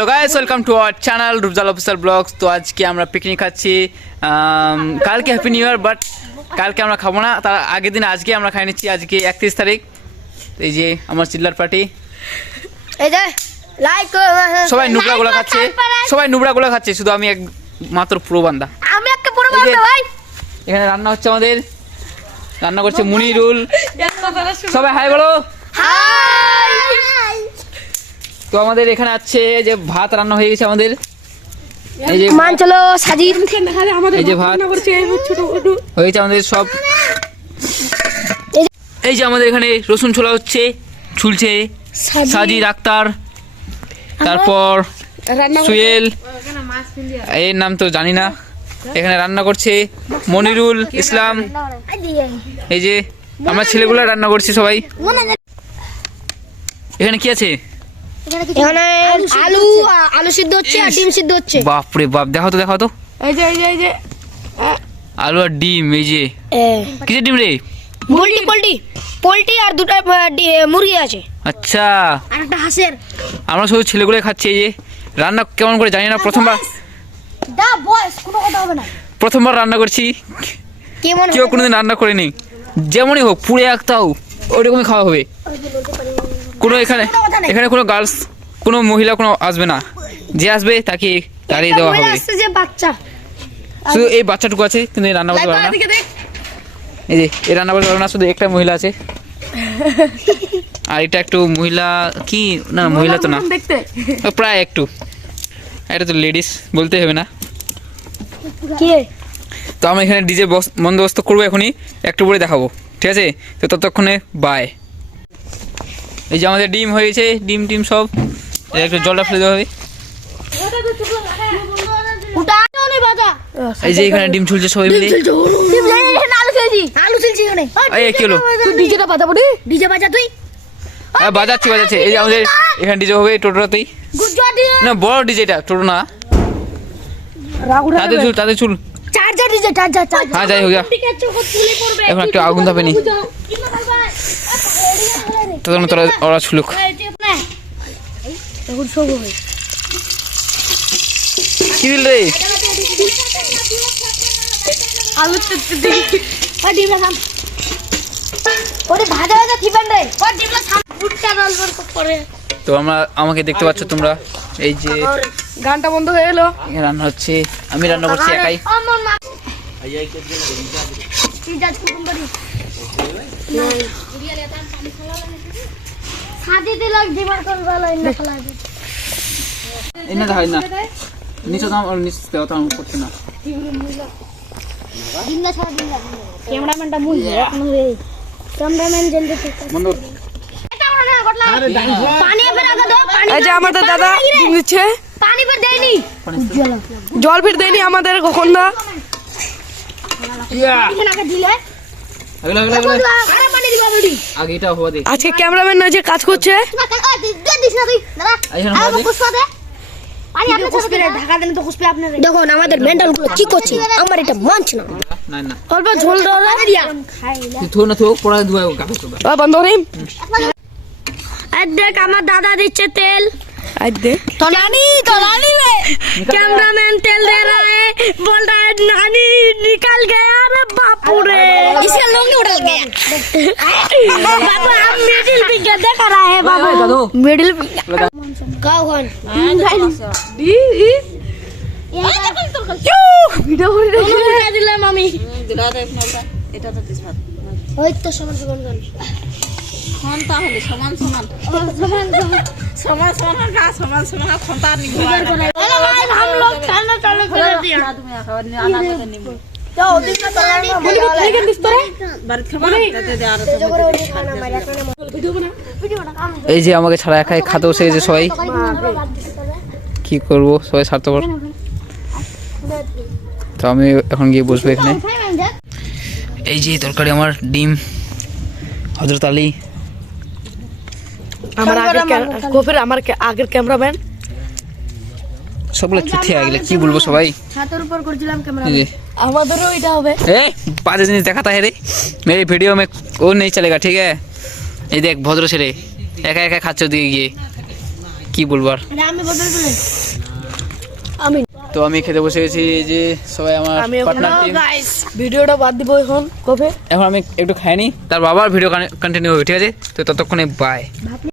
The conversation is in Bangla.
Hello guys, welcome to our channel Rupjal official blogs. তো আজকে আমরা পিকনিক খাচ্ছি। কালকে হ্যাপি নিউ ইয়ার, বাট কালকে আমরা খাবো না, তার আগের দিন আজকে আমরা খাই নিচ্ছি। আজকে 31 তারিখ। এই যে আমার চিল্লার পার্টি, এই যে লাইক সবাই নুবড়াগুলো খাচ্ছে, সবাই নুবড়াগুলো খাচ্ছে, শুধু আমি এক মাত্র পুরো বান্দা। আমি একটা পুরো বান্দা ভাই। এখানে রান্না হচ্ছে, আমাদের রান্না করছে মুনিরুল। সবাই হাই বলো। হাই। তো আমাদের এখানে আছে যে ভাত রান্না হয়ে গেছে আমাদের। এই যে মান চলো সাজিদ, এই যে ভাত হয়ে গেছে আমাদের সব। এই যে আমাদের এখানে রসুন ছোলা হচ্ছে, ছুলছে সাজিদ আক্তার, তারপর সুয়েল, এর নাম তো জানি না। এখানে রান্না করছে মনিরুল ইসলাম। এই যে আমরা ছেলেগুলো রান্না করছি সবাই। এখানে কি আছে? এখানে আলু আলু সিদ্ধ হচ্ছে আর ডিম সিদ্ধ হচ্ছে। বাপ রে বাপ, দেখো তো এই যে আলু আর ডিম। এই যে কিসের ডিম রে? পোল্ট্রি আর দুটো মুরগি আছে। আচ্ছা, আর একটা হাঁসের। আমরা শুধু ছেলেগুলো খাচ্ছি। এই যে রান্না কেমন করে জানি না, প্রথমবার রান্না করছি। কেউ কোনোদিন রান্না করেনি, যেমনই হোক পুড়ে একটাও ওইরকমই খাওয়া হবে। কোনো এখানে কোনো গার্লস, কোনো মহিলা কোনো আসবে না, যে আসবে তাকে তাড়িয়ে দেওয়া হবে। যে বাচ্চা, শুধু এই বাচ্চাটুকু আছে, কিন্তু এই রান্না করতে পারে না। এই যে এই রান্না করতে পারে না, শুধু একটা মহিলা আছে। আর এটা একটু মহিলা কি না, মহিলা তো না, প্রায় একটু। এটা তো লেডিস বলতে হবে না। তো আমরা এখানে ডিজে বন্দোবস্ত করবো, এখনই একটু পরে দেখাবো, ঠিক আছে? তো ততক্ষণে বাই। এই যে আমাদের ডিম হয়ে গেছে, ডিম সব একটু জলটা ফেলে দেওয়া হবে। এই যে এখানে ডিম ছুলছে সবাই মিলে। এই কি হলো? ডিজেটা বাজাবো রে, ডিজে বাজা তুই। হ্যাঁ বাজাচ্ছি। এই যে আমাদের এখানে ডিজে হবে টোটোটাতেই, না বড় ডিজেটা, টোটো না। তাদের চুল চার্জার ডিজে, চার্জার। হ্যাঁ যাই হোক, এখন একটু আগুন ধাপে নি, তখন ওরা ছুলুক। কি দিল রে? তো আমাকে দেখতে পাচ্ছ তোমরা। এই যে গানটা বন্ধ হয়ে গেল, রান্না হচ্ছে, আমি রান্না করছি একাই। আমাদের দাদা দিচ্ছে পানি ফের দেয়নি, জল ফির দেয়নি আমাদের কখন না। আজকে ক্যামেরাম্যান না যে কাজ করছে, দেখুন আমাদের মেন্টাল গুলো কি করছে, আমার এটা মানছে না। অল্প ঝোল বন্ধ রে। দেখ আমার দাদা দিচ্ছে তেল। तो नानी रे कैमरामैन तेल दे रहा है, बोल रहा है नानी निकल गया रे बापू रे, इसका लौंग उड़ल गया। बाबू आप मिडिल भी गद्दा करा है बाबू, मिडिल कौन डी ভিডিও করে দিলাম মামি দিলা দে আপনারা এটা তো তেজপাত ওই তো সমান সমান খন্তা হলে সমান খন্তা নিব। हेलो गाइस, हम लोग खाना चालू कर दिया। তুমি খাবার নিয়ে আনা মত নিব तो दिन में तो लेकिन दिस तो বাড়ি খাবার তাতে দে আর এই যে আমাকে ছাড়া একাই খাতে বসে গেছে সবাই। কি করবো, সবাই স্বার্থপর। তো আমি এখন গিয়ে বসবো এখানে। এই যে তরকারি, আমার ডিম, হযরত আলী, আমার আগের ক্যামেরাম্যান সবগুলো চুথি হয়ে গেলে কি বলবো সবাই। छातर ऊपर করছিলাম ক্যামেরা। এই যে আমাদেরও এটা হবে। ए बाजे जिनिस दिखाता है रे, मेरी वीडियो में वो नहीं चलेगा, ठीक है? ये देख भद्र छेले एका एका खाচ্ছে দিকে গিয়ে। কি বলবো আর। আমি বদল দিলে তো আমি খেতে বসে গেছি, এই যে সবাই আমার আমি এখন পার্টনার টিম। ভিডিওটা বাদ দিব এখন কবে এখন আমি একটু খাইনি, তারপর আবার ভিডিও কন্টিনিউ হবে, ঠিক আছে? তো ততক্ষণে বাই।